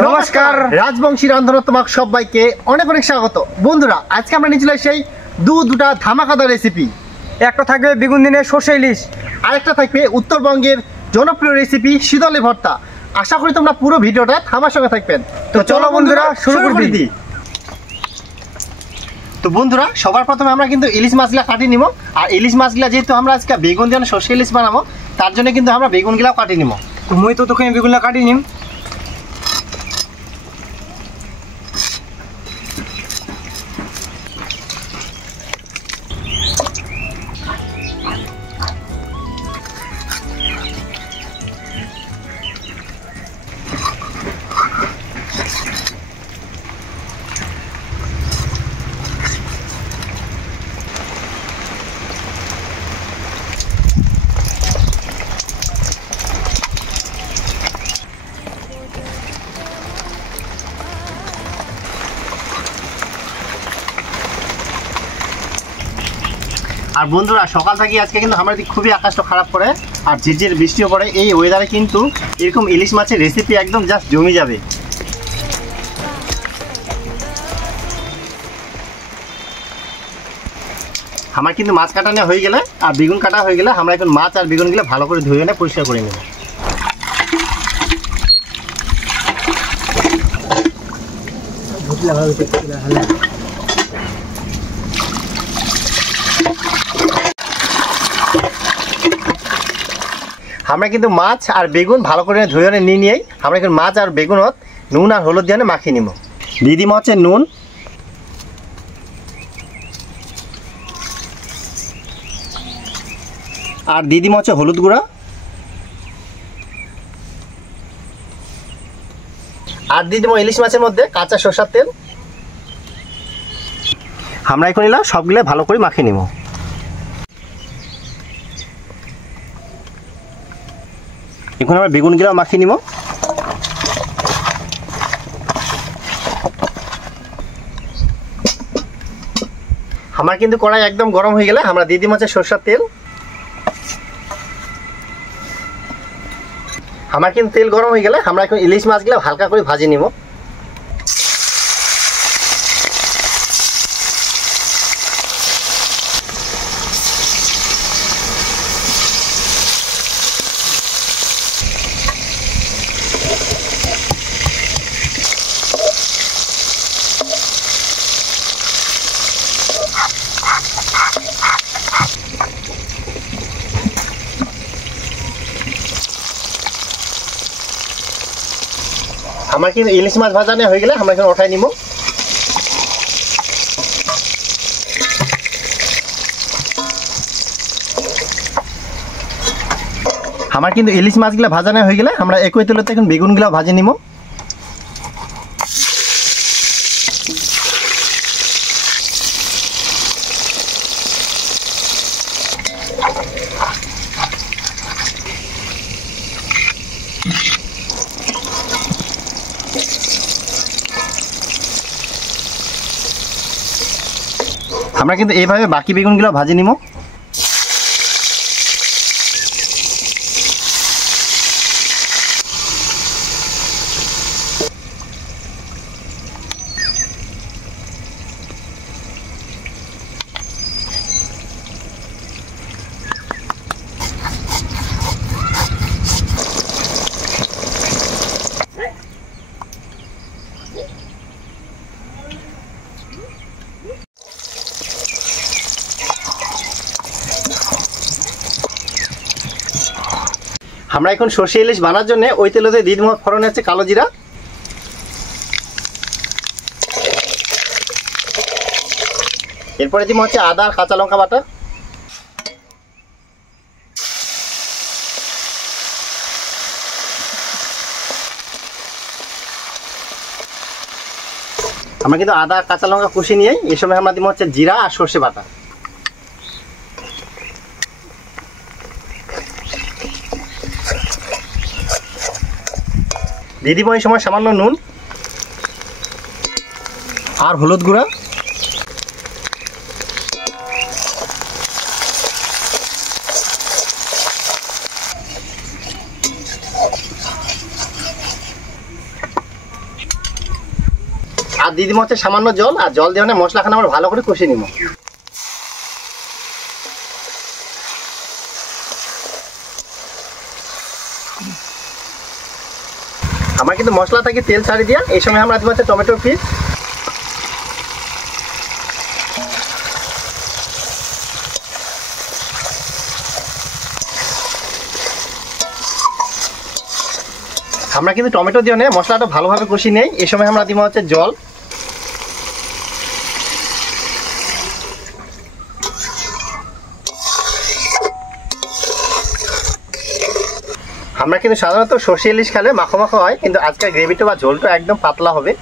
নমস্কার রাজবংশী রান্ধনা তোমাকে সবাইকে অনেক অনেক স্বাগত। বন্ধুরা আজকে আমরা নিয়ে চলে সেই দুটা ধামাকাদার রেসিপি। একটা থাকবে বেগুন দিনে সর্ষে ইলিশ, আরেকটা থাকবে উত্তরবঙ্গের জনপ্রিয় রেসিপি শীতলে ভর্তা। আশা করি তোমরা পুরো ভিডিওটা আমার সঙ্গে থাকবেন। তো চলো বন্ধুরা শুরু করে দিই। তো বন্ধুরা সবার প্রথমে আমরা কিন্তু ইলিশ মাছগুলা কাটি নিব। আর ইলিশ মাছগুলা যেহেতু আমরা আজকে বেগুন দিয়ে সর্ষে ইলিশ বানাবো, তার জন্য কিন্তু আমরা বেগুনগুলাও কাটি নিব। তো মই তো তোকে বেগুনটা কাটি নিম। আর বন্ধুরা সকাল থেকে আজকে কিন্তু আমাদের খুবই আকাশটা খারাপ করে আর ঝিরঝির বৃষ্টিও পড়ে। এই ওয়েদারে কিন্তু এরকম ইলিশ মাছের রেসিপি একদম জাস্ট জমে যাবে। আমার কিন্তু মাছ কাটা নেওয়া হয়ে গেলে আর বেগুন কাটা হয়ে গেলে আমরা এখন মাছ আর বেগুনগুলো ভালো করে ধুয়ে এনে পরিষ্কার করে নেব। আমরা কিন্তু মাছ আর বেগুন ভালো করে ধুয়ে নিয়েই আমরা এখন মাছ আর বেগুনত নুন আর হলুদ দিয়ে মাখিয়ে নিব। দিয়ে দিব হচ্ছে নুন, আর দিয়ে দিব হচ্ছে হলুদ গুঁড়া, আর দিয়ে দিব ইলিশ মাছের মধ্যে কাঁচা সরষের তেল। আমরা এখন এলা সবগুলো ভালো করে মাখিয়ে নিব। এখন আমরা বেগুনগুলো মাখিয়ে নিব। আমার কিন্তু কড়াই একদম গরম হয়ে গেলে আমরা দিয়ে দিব হচ্ছে সরষের তেল। আমার কিন্তু তেল গরম হয়ে গেলে আমরা এখন ইলিশ মাছগুলো হালকা করে ভাজি নিব। আমার কিন্তু ইলিশ মাছ ভাজা নেওয়া হয়ে গেলে আমরা এখন ওঠাই নিব। আমার কিন্তু ইলিশ মাছগুলো ভাজা নেওয়া হয়ে গেলে আমরা একই তেলেতে এখন বেগুনগুলো ভাজে নিব। আমরা কিন্তু এইভাবে বাকি বেগুনগুলো ভাজি নিব। আমরা এখন সর্ষে ইলিশ বানার জন্য ওই তেলতে দিয়ে দিব ফোড়নে আছে কালো জিরা, এরপরে দিব হচ্ছে আদা আর কাঁচা লঙ্কা বাটা, আমরা কিন্তু আদা আর কাঁচা লঙ্কা কষিয়ে নিয়ে এই সময় আমরা দিব হচ্ছে জিরা আর সর্ষে বাটা। দিয়ে দিব এই সময় সামান্য নুন আর হলুদ গুঁড়া, আর দিয়ে দিব হচ্ছে সামান্য জল, আর জল দিয়ে মশলাখানে আমরা ভালো করে কষিয়ে নিব। আমার কিন্তু মশলা থেকে তেল ছাড়িয়ে দিয়া এই সময় আমরা দিব হচ্ছে টমেটোর পিস। আমরা কিন্তু টমেটো দিয়ে মশলাটা ভালোভাবে কষিয়ে নেই। এই সময় আমরা দিব হচ্ছে জল। আমরা কিন্তু সাধারণত সর্ষে ইলিশ খেলে মাখো মাখো হয়, কিন্তু আজকের গ্রেভিটা বা ঝোলটা একদম পাতলা হবে।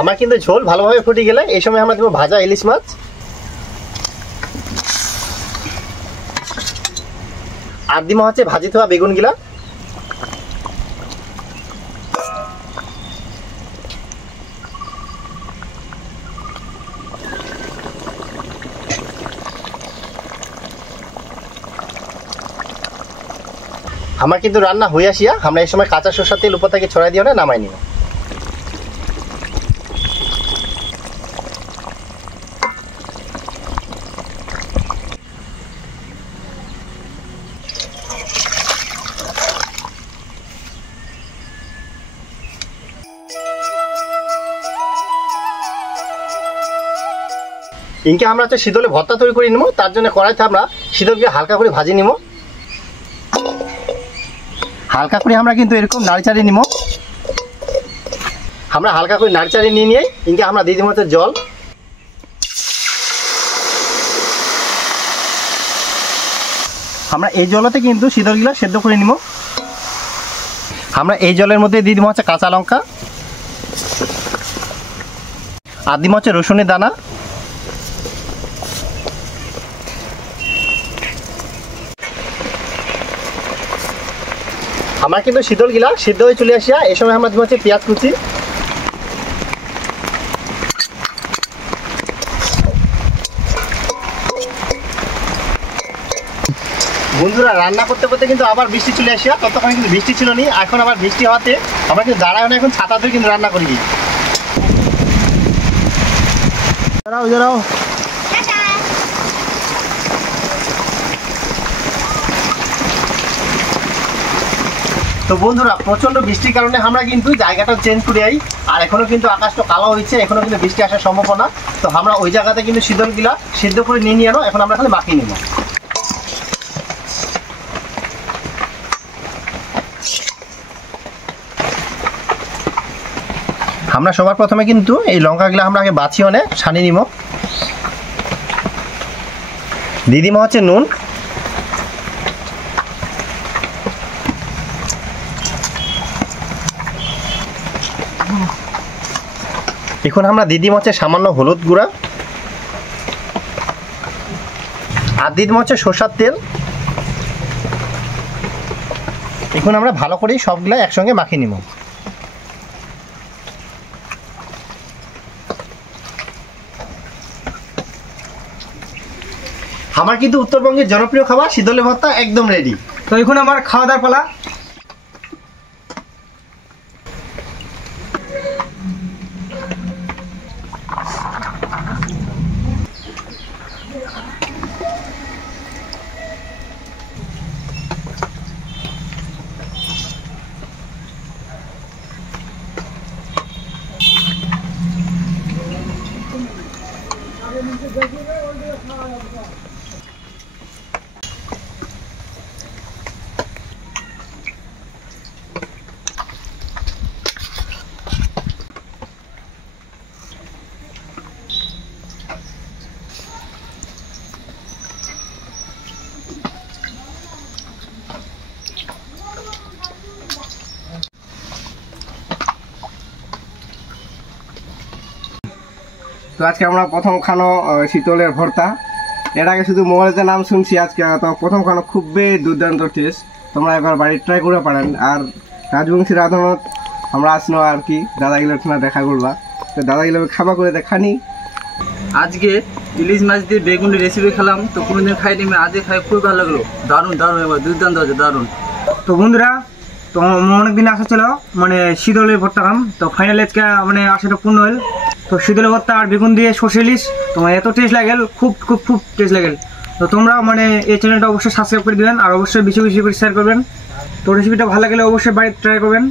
আমার কিন্তু ঝোল ভালোভাবে ফুটে গেলে এই সময় আমরা দিব ভাজা ইলিশ মাছ। আর দিব হচ্ছে ভাজি থোয়া বেগুন গিলা। আমার কিন্তু রান্না হয়ে আসিয়া আমরা এই সময় কাঁচা সরষের তেল উপর থেকে ছড়াই দিয়ে নামাই নিব। ইনকে আমরা হচ্ছে শীতলে ভর্তা তৈরি করে নিব। তার জন্য কড়াইতে আমরা শীতলকে হালকা করে ভাজি নিব। হালকা করে আমরা কিন্তু এরকম নাড়িচাড়িয়ে নিব। আমরা হালকা করে নাড়িচাড়িয়ে নিয়ে ইনকে আমরা দিয়ে দিব হচ্ছে জল। আমরা এই জলতে কিন্তু শীতলগুলো সেদ্ধ করে নিব। আমরা এই জলের মধ্যে দিয়ে দিব হচ্ছে কাঁচা লঙ্কা, আর দিব হচ্ছে রসুনের দানা। আমার কিন্তু শীতল গিলা সিদ্ধ হয়ে চলে আসিয়া এই সময় আমরা দিব হচ্ছে পেঁয়াজ কুচি। বন্ধুরা রান্না করতে করতে কিন্তু আবার বৃষ্টি চলে আসিয়া, ততক্ষণ কিন্তু বৃষ্টি ছিল নি, এখন আবার বৃষ্টি হওয়াতে আমরা কিন্তু দাঁড়ায় এখন ছাতা ধরে কিন্তু রান্না করি। দাঁড়াও দাঁড়াও। তো বন্ধুরা প্রচন্ড বৃষ্টির কারণে আমরা কিন্তু জায়গাটা চেঞ্জ করে আই, আর এখনো কিন্তু আকাশটা কালো হয়েছে, এখনো কিন্তু বৃষ্টি আসার সম্ভাবনা। তো আমরা ওই জায়গাতে কিন্তু শীতলগুলা সিদ্ধ করে নিয়ে আনো, এখন আমরা খালি মাখিয়ে নেব। আমরা সবার প্রথমে কিন্তু এই লঙ্কাগুলা আমরা আগে বাছিয়ে ছানিয়ে নিব। দিদিমা হচ্ছে নুন, এখন আমরা দিদিম হচ্ছে সামান্য হলুদ গুঁড়া, আর দিদিম হচ্ছে সরষের তেল। এখন আমরা ভালো করে সবগুলা একসঙ্গে মাখিয়ে নিব। আমার কিন্তু উত্তরবঙ্গের জনপ্রিয় খাবার শীতলে ভর্তা একদম রেডি। তো এখন আমার খাওয়া দাওয়ার পালা। তো আজকে আমরা প্রথম খানো শীতলের ভর্তা। এর আগে শুধু মোবাইলেতে নাম শুনছি, আজকে তো প্রথম খানো খুবই দুর্দান্ত টেস্ট। তোমরা একবার বাড়ির ট্রাই করে পারেন। আর রাজবংশী রাঁধনত আমরা আসনো আর কি দাদাগুলোর সঙ্গে দেখা করবা, তো দাদাগুলো খাবা করে দেখানি। আজকে ইলিশ মাছ দিয়ে বেগুনের রেসিপি খেলাম, তো কোনোদিন খাইনি, আজকে খাই খুবই ভালো লাগলো। দারুণ দারুণ, এবার দুর্দান্ত আছে, দারুণ। তো বন্ধুরা তো আমার অনেকদিন আশা ছিল মানে শীতলের ভর্তা খাম, তো ফাইনালি আজকে মানে আশাটা পূর্ণ হল। তো শীতলের ভর্তা আর বেগুন দিয়ে সর্ষে ইলিশ তোমার এত টেস্ট লাগেল, খুব খুব খুব টেস্ট লাগেল। তো তোমরা মানে এই চ্যানেলটা অবশ্যই সাবস্ক্রাইব করে দিবেন আর অবশ্যই বেশি বেশি করে শেয়ার করবেন। তো রেসিপিটা ভালো লাগলে অবশ্যই বাড়িতে ট্রাই করবেন।